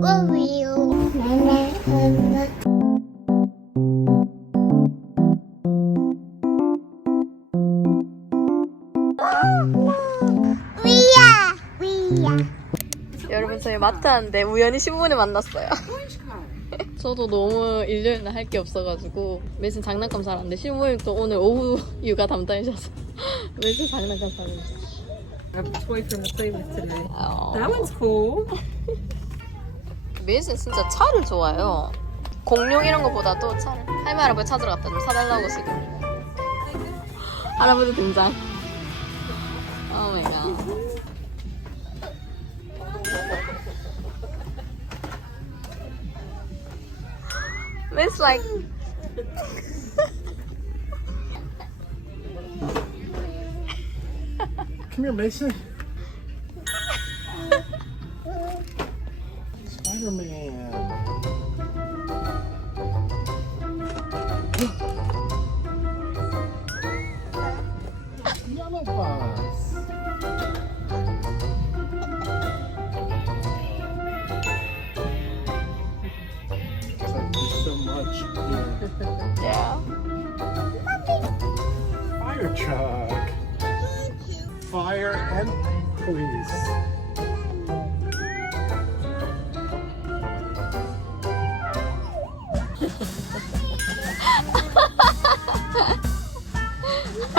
나나 나나. 위야 위야. 여러분 저희 마트 하는데 우연히 신문을 만났어요. 저도 너무 일요일 날 할 게 없어가지고 매진 장난감 사는데 신부님 또 오늘 오후 육아 담당이셔서 매진 장난감 사고 있어요. I have a toy from the playlist today. 어. That one's cool. 매진 진짜 차를 좋아해요. 공룡 이런 거보다도 차를 할머니 할아버지 찾으러 갔다 좀 사달라고 지금. 할아버지 등장. 오 마이 갓. It's like Come here, Mason. Spider-Man.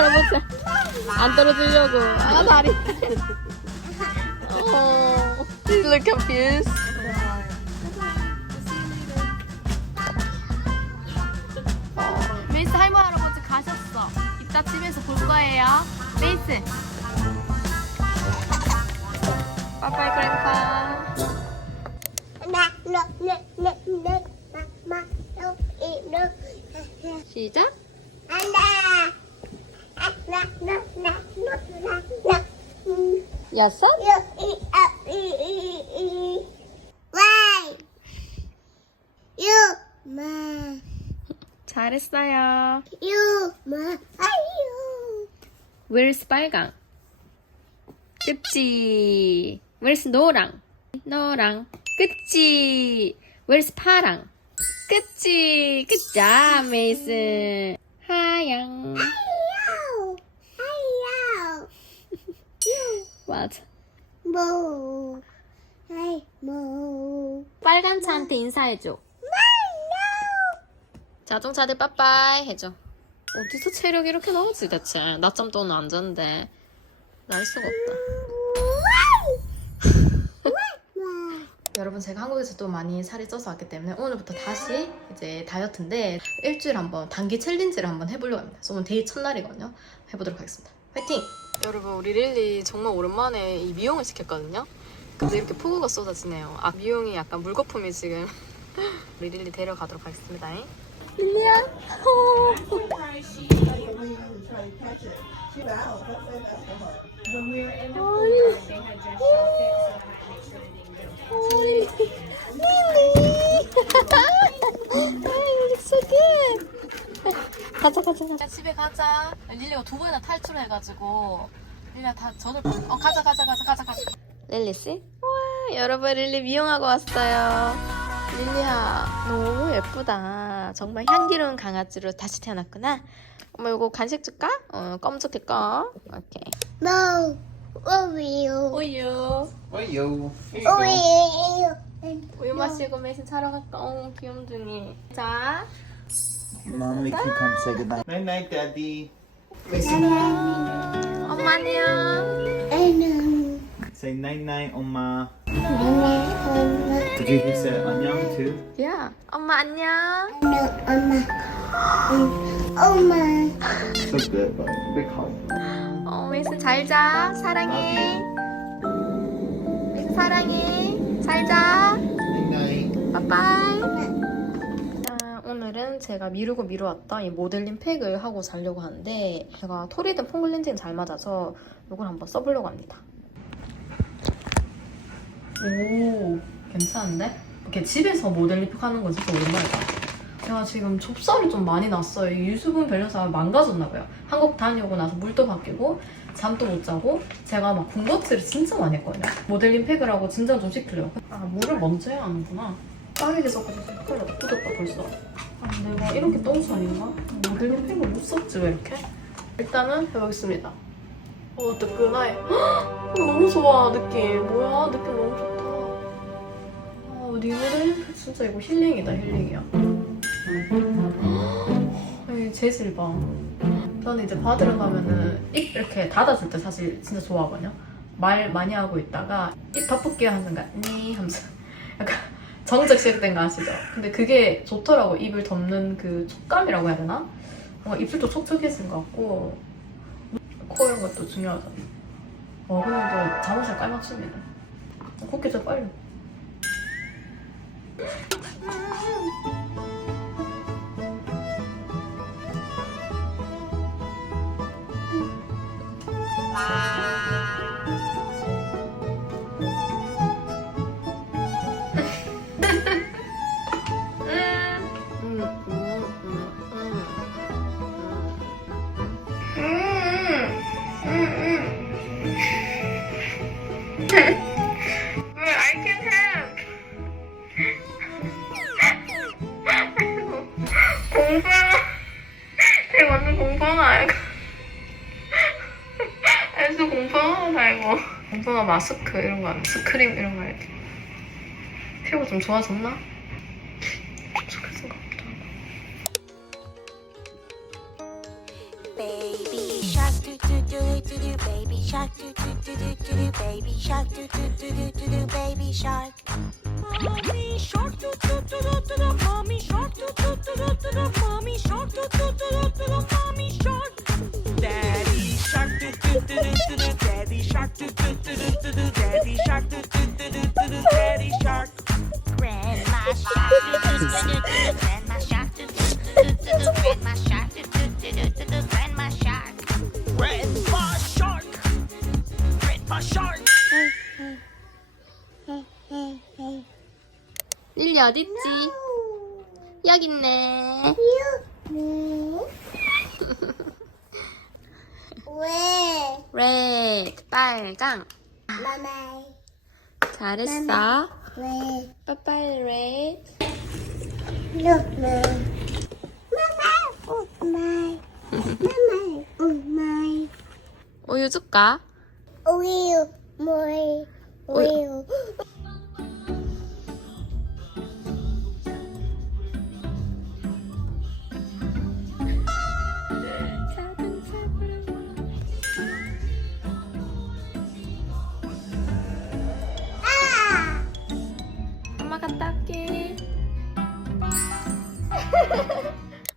할아버지 안 떨어지려고 아 다리 어 look confused 메이스 할머니 할아버지 가셨어. 이따 집에서 볼 거예요. 메이스. 빠빠이 이노 시작 안다. 나나나나나나. 여섯? 잘했어요. 유마 아유 Where's 빨강. 끝지 Where's 노랑. 노랑. 끝지 Where's 파랑. 끝지 끝자 메이슨 하양 아유 아유 맞아. 뭐 아이 뭐 빨간 차한테 인사해줘. 자동차들 빠빠이 해줘. 어디서 체력 이렇게 나오지 대체? 낮잠 또는 안 자는데. 날 수가 없다. 여러분 제가 한국에서 또 많이 살이 쪄서 왔기 때문에 오늘부터 다시 이제 다이어트인데 일주일 한번 단기 챌린지를 한번 해보려고 합니다. 오늘 데이 첫날이거든요. 해보도록 하겠습니다. 화이팅! 여러분 우리 릴리 정말 오랜만에 이 미용을 시켰거든요. 근데 이렇게 폭우가 쏟아지네요. 아 미용이 약간 물거품이 지금 우리 릴리 데려가도록 하겠습니다. 릴리야. so 가자 가자 가자. 집에 가자. 릴리가 두 번이나 탈출해가지고 릴리가 다 저를 어 가자 가자 가자 가자 가자. 릴리 씨? 와 여러분 릴리 미용하고 왔어요. 릴리야 너무 예쁘다. 정말 향기로운 강아지로 다시 태어났구나. 엄마 이거 간식 줄까? 어껌 줄까? 오케이. 뭐 오비요 우유. Wayo. 오비요 우유 마시고 메신 차러 갈까? 어 귀염둥이. 자. Mommy can come say goodnight. Night night, Daddy. 엄마 안녕. Say night night, Oma. Did you say 안녕 too? 야, 엄마 안녕. So good, but big hug. 어, 메이슨 잘 자. 사랑해. 메이슨 사랑해. 잘 자. 제가 미루고 미루었던 이 모델링 팩을 하고 자려고 하는데 제가 토리든 폼글렌징 잘 맞아서 이걸 한번 써보려고 합니다. 오, 괜찮은데? 이렇게 집에서 모델링 팩 하는 건 진짜 오랜만이다. 제가 지금 좁쌀이 좀 많이 났어요. 이 유수분 밸런스가 망가졌나 봐요. 한국 다녀오고 나서 물도 바뀌고 잠도 못 자고 제가 막 군것질을 진짜 많이 했거든요. 모델링 팩을 하고 진정 좀 시키려고. 아 물을 먼저 해야 하는구나. 빠르게 섞어서 색깔이 없어졌다 벌써. 아 이거 이렇게 똥수 아닌가? 모델링 팩을 못 썼지 왜 이렇게? 일단은 해보겠습니다. 어 뜨끈해. 헉, 너무 좋아 느낌. 뭐야 느낌 너무 좋다. 아 리모델링 팩 진짜 이거 힐링이다 힐링이야. 이 재질 봐. 저는 이제 받으러 가면은 입 이렇게 닫아줄 때 사실 진짜 좋아하거든요. 말 많이 하고 있다가 입 덮을게 하는 거니 하면서 약간 정적 시작된 거 아시죠? 근데 그게 좋더라고 입을 덮는 그 촉감이라고 해야 되나? 뭔가 입술도 촉촉해진 것 같고 코 이런 것도 중요하잖아. 와 근데 너 잠옷을 깔맞춥니다. 코끼 좀 빨리. 이 스크림 이런 거 알지? 피부가 좀 좋아졌나? 좋겠은 것 같다. Baby shark do do do do do baby shark do do do do do do baby shark do do do do do do baby shark. Mommy shark do do do do do do mommy shark do do do do do do mommy shark do do do do do do mommy shark. Daddy shark do do do do do do Daddy shark do do do do do do Daddy shark do do do do do do Daddy shark Grandma shark do do do do do grandma shark do do do do do do grandma shark do do do do do do grandma shark. Grandpa shark Grandpa shark 릴리 어딨지? 여기 있네. 네. 왜? 레드 빨강. 마마 잘했어. 왜? 빠빠이 레드. 루마 마마 오마이 마마 오마이 우유 줄까? 우유 뭐이 우유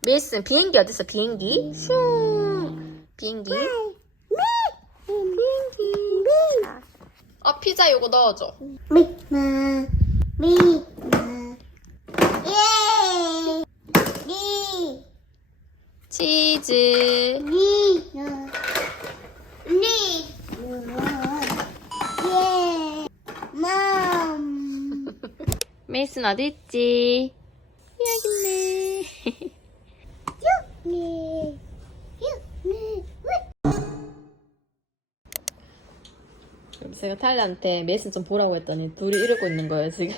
메이슨 비행기 어딨어 비행기? 슝 비행기. 비행기. 어 피자 요거 넣어줘. 미마 미마 예 리, 치즈. 리, 리, 예, 맘. 메이슨 어디 있지? 제가 탈리한테 메이슨 좀 보라고 했더니 둘이 이러고 있는 거예요 지금.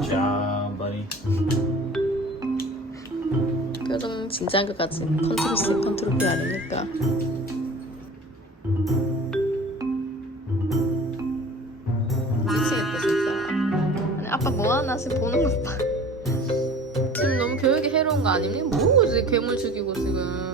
Job, buddy. 표정 진지한 것 같지? 컨트롤 C, 컨트롤 B 아닙니까? 미치겠다 진짜. 아니 아빠 뭐 하나씩 보는 것 봐. 지금 너무 교육이 해로운 거 아니니? 뭐지 괴물 죽이고 지금.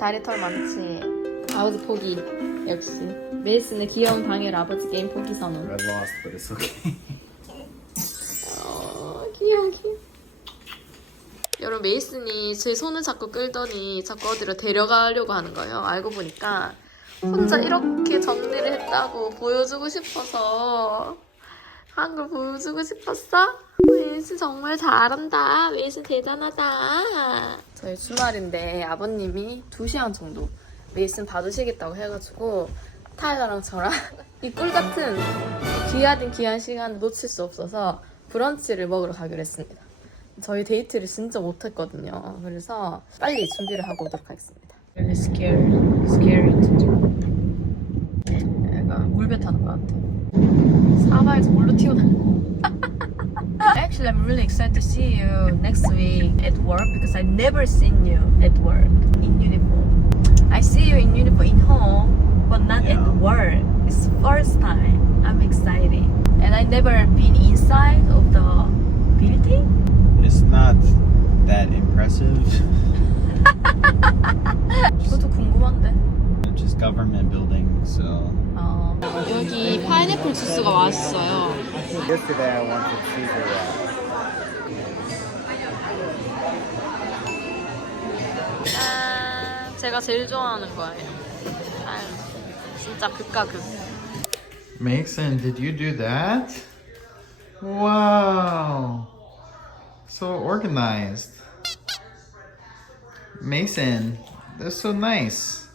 다리 털 많지? 아버지 포기. 역시. 메이슨의 귀여운 방해를 아버지 게임 포기 선언. I lost, but it's okay. 어, 귀여워, 귀여워. 여러분, 메이슨이 제 손을 자꾸 끌더니 자꾸 어디로 데려가려고 하는 거예요. 알고 보니까 혼자 이렇게 정리를 했다고 보여주고 싶어서 한 걸 보여주고 싶었어? 웨이스 정말 잘한다. 웨이스 대단하다. 저희 주말인데 아버님이 2시간 정도 웨이슨 받으시겠다고 해가지고 타일러랑 저랑 이 꿀 같은 귀하든 귀한 시간을 놓칠 수 없어서 브런치를 먹으러 가기로 했습니다. 저희 데이트를 진짜 못했거든요. 그래서 빨리 준비를 하고 오도록 하겠습니다. Really scary, scary to do. 얘가 물배 타는 것 같아. 사바에서 물로 튀어나. Actually, I'm really excited to see you next week at work because I've never seen you at work in uniform. I see you in uniform in home, but not at work. It's first time. I'm excited, and I never been inside of the building. It's not that impressive. government building, so. 어, 여기 파인애플 주스가 맛있어요. Yesterday I went to Caesar Wrap. 짠! 제가 제일 좋아하는 거예요. 아, 진짜 극과 극. Mason, did you do that? Wow. So organized. Mason, that's so nice.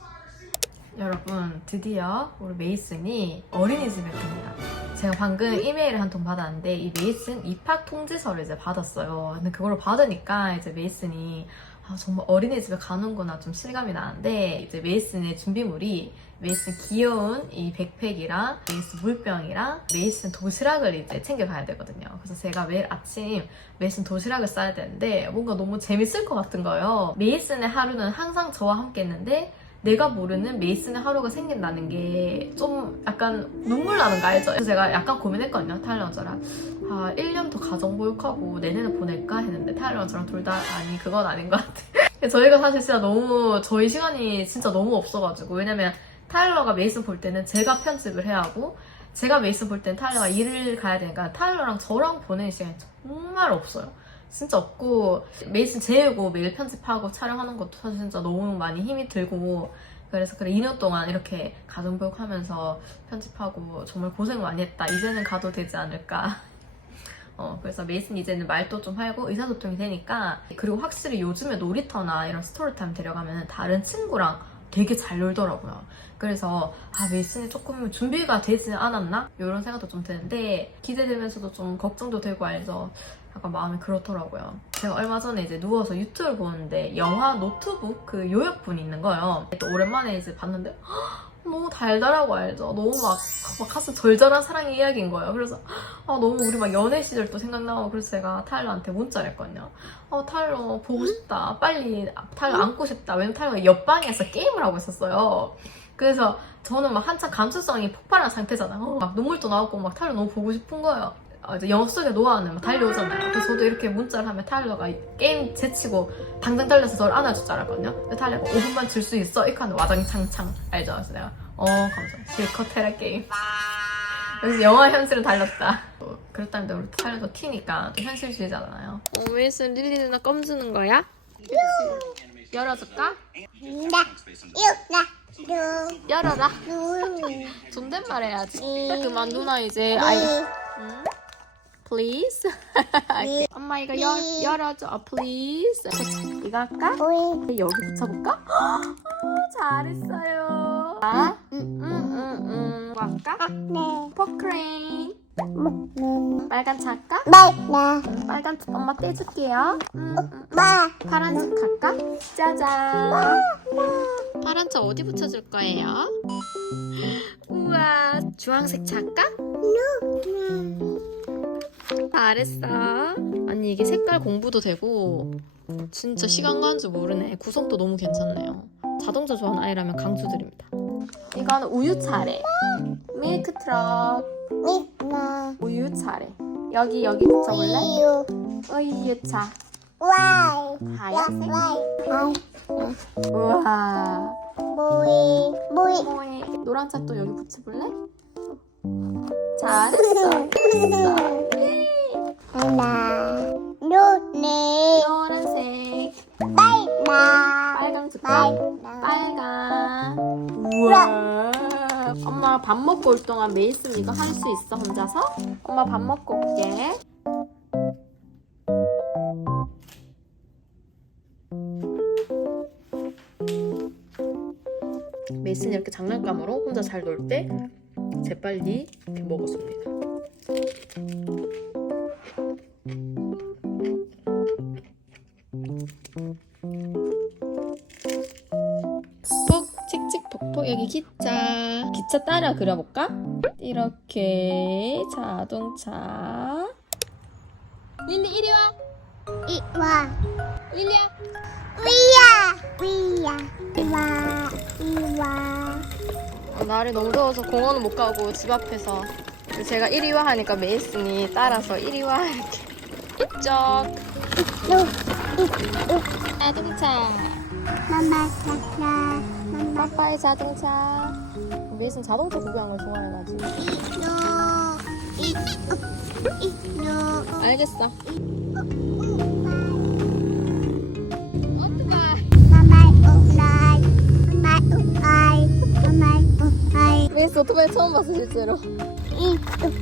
여러분 드디어 우리 메이슨이 어린이집에 갑니다. 제가 방금 이메일을 한 통 받았는데 이 메이슨 입학 통지서를 이제 받았어요. 근데 그걸 받으니까 이제 메이슨이 아, 정말 어린이집에 가는구나 좀 실감이 나는데 이제 메이슨의 준비물이 메이슨 귀여운 이 백팩이랑 메이슨 물병이랑 메이슨 도시락을 이제 챙겨가야 되거든요. 그래서 제가 매일 아침 메이슨 도시락을 싸야 되는데 뭔가 너무 재밌을 것 같은 거예요. 메이슨의 하루는 항상 저와 함께 했는데 내가 모르는 메이슨의 하루가 생긴다는 게 좀 약간 눈물 나는 거 알죠? 그래서 제가 약간 고민했거든요, 타일러 저랑. 아, 1년 더 가정 보육하고 내년에 보낼까 했는데 타일러 저랑 둘 다 아니, 그건 아닌 것 같아. 저희가 사실 진짜 너무, 저희 시간이 진짜 너무 없어가지고. 왜냐면 타일러가 메이슨 볼 때는 제가 편집을 해야 하고, 제가 메이슨 볼 때는 타일러가 일을 가야 되니까 타일러랑 저랑 보내는 시간이 정말 없어요. 진짜 없고 메이슨 재우고 매일 편집하고 촬영하는 것도 사실 진짜 너무 많이 힘이 들고 그래서 그래 2년 동안 이렇게 가정교육 하면서 편집하고 정말 고생 많이 했다. 이제는 가도 되지 않을까. 어, 그래서 메이슨 이제는 말도 좀 하고 의사소통이 되니까 그리고 확실히 요즘에 놀이터나 이런 스토리타임 데려가면 다른 친구랑 되게 잘 놀더라고요. 그래서 아 메이슨이 조금 준비가 되지 않았나? 이런 생각도 좀 드는데 기대되면서도 좀 걱정도 되고 알죠. 약간 마음이 그렇더라고요. 제가 얼마 전에 이제 누워서 유튜브를 보는데 영화 노트북 그 요약본이 있는 거예요. 또 오랜만에 이제 봤는데 헉, 너무 달달하고 알죠. 너무 막, 막 가슴 절절한 사랑의 이야기인 거예요. 그래서 아, 너무 우리 막 연애 시절 또 생각나고 그래서 제가 타일러한테 문자를 했거든요. 어, 타일러 보고 싶다. 빨리 타일러 안고 싶다. 왜냐면 타일러가 옆방에서 게임을 하고 있었어요. 그래서 저는 막 한참 감수성이 폭발한 상태잖아요. 막 눈물도 나오고 막 타일러 너무 보고 싶은 거예요. 어, 이제 영업 속의 노하우는 막 달려오잖아요. 그래서 저도 이렇게 문자를 하면 타일러가 게임 제치고 당장 달려서 저를 안아줄 줄 알았거든요. 근데 타일러가 5분만 줄 수 있어? 이렇게 하는 와장창창 알죠? 그래서 내가 어 감사합니다. 실컷 해라 게임. 그래서 영화 현실은 달렸다. 또 그렇다는데 우리 타일러도 티니까 또 현실주의자잖아요. 어, 웨이슨 릴리 누나 껌 주는 거야? 열어줄까? 나, 유, 나, 루, 열어라. 루, 존댓말 해야지. 그만 누나 이제 아이 응? Please. 할게. 엄마 이거 열, 열어줘. 어, please. 이거 할까? 오이, 여기 붙여볼까? 아, 잘했어요. 아, 응, 응, 응, 응. 뭐 할까? 네, 포크레인. 네, 빨간 차 할까? 나, 나, 빨간 차 엄마 떼줄게요. 응, 응. 마, 파란 차 갈까? 짜잔. 파란 차 어디 붙여줄 거예요? 우와, 주황색 차 할까? 잘했어. 아니 이게 색깔 공부도 되고 진짜 시간 가는 줄 모르네. 구성도 너무 괜찮네요. 자동차 좋아하는 아이라면 강추드립니다. 이거는 우유 차례. 밀크 트럭. 니, 나, 우유 차례. 여기 여기 붙여볼래? 유, 우유 차. 와이, 하얀색. 와이, 아이, 우와. 모이, 모이, 뭐해? 노란 차 또 여기 붙여볼래? 잘했어. 하나 노네 노란색. 빨강. 빨강 빨강. 우와. 엄마 밥 먹고 올 동안 메이슨 이거 할 수 있어 혼자서? 엄마 밥 먹고 올게. 메이슨이 이렇게 장난감으로 혼자 잘 놀 때 재빨리 이렇게 먹었습니다. 여기 기차 기차 따라 그려볼까? 이렇게 자동차. 릴리 이리 와. 이와. 릴리야. 위야 위야. 이와 이와. 어, 날이 너무 더워서 공원은 못 가고 집 앞에서. 제가 1위와 하니까 메이슨이 따라서 1위와 이렇게. 이쪽. 자동차. 마마 차차 빠빠이 자동차 메이슨 자동차 구경을 좋아해가지고 알겠어 오토바이 처음 봤어 실제로 이쪽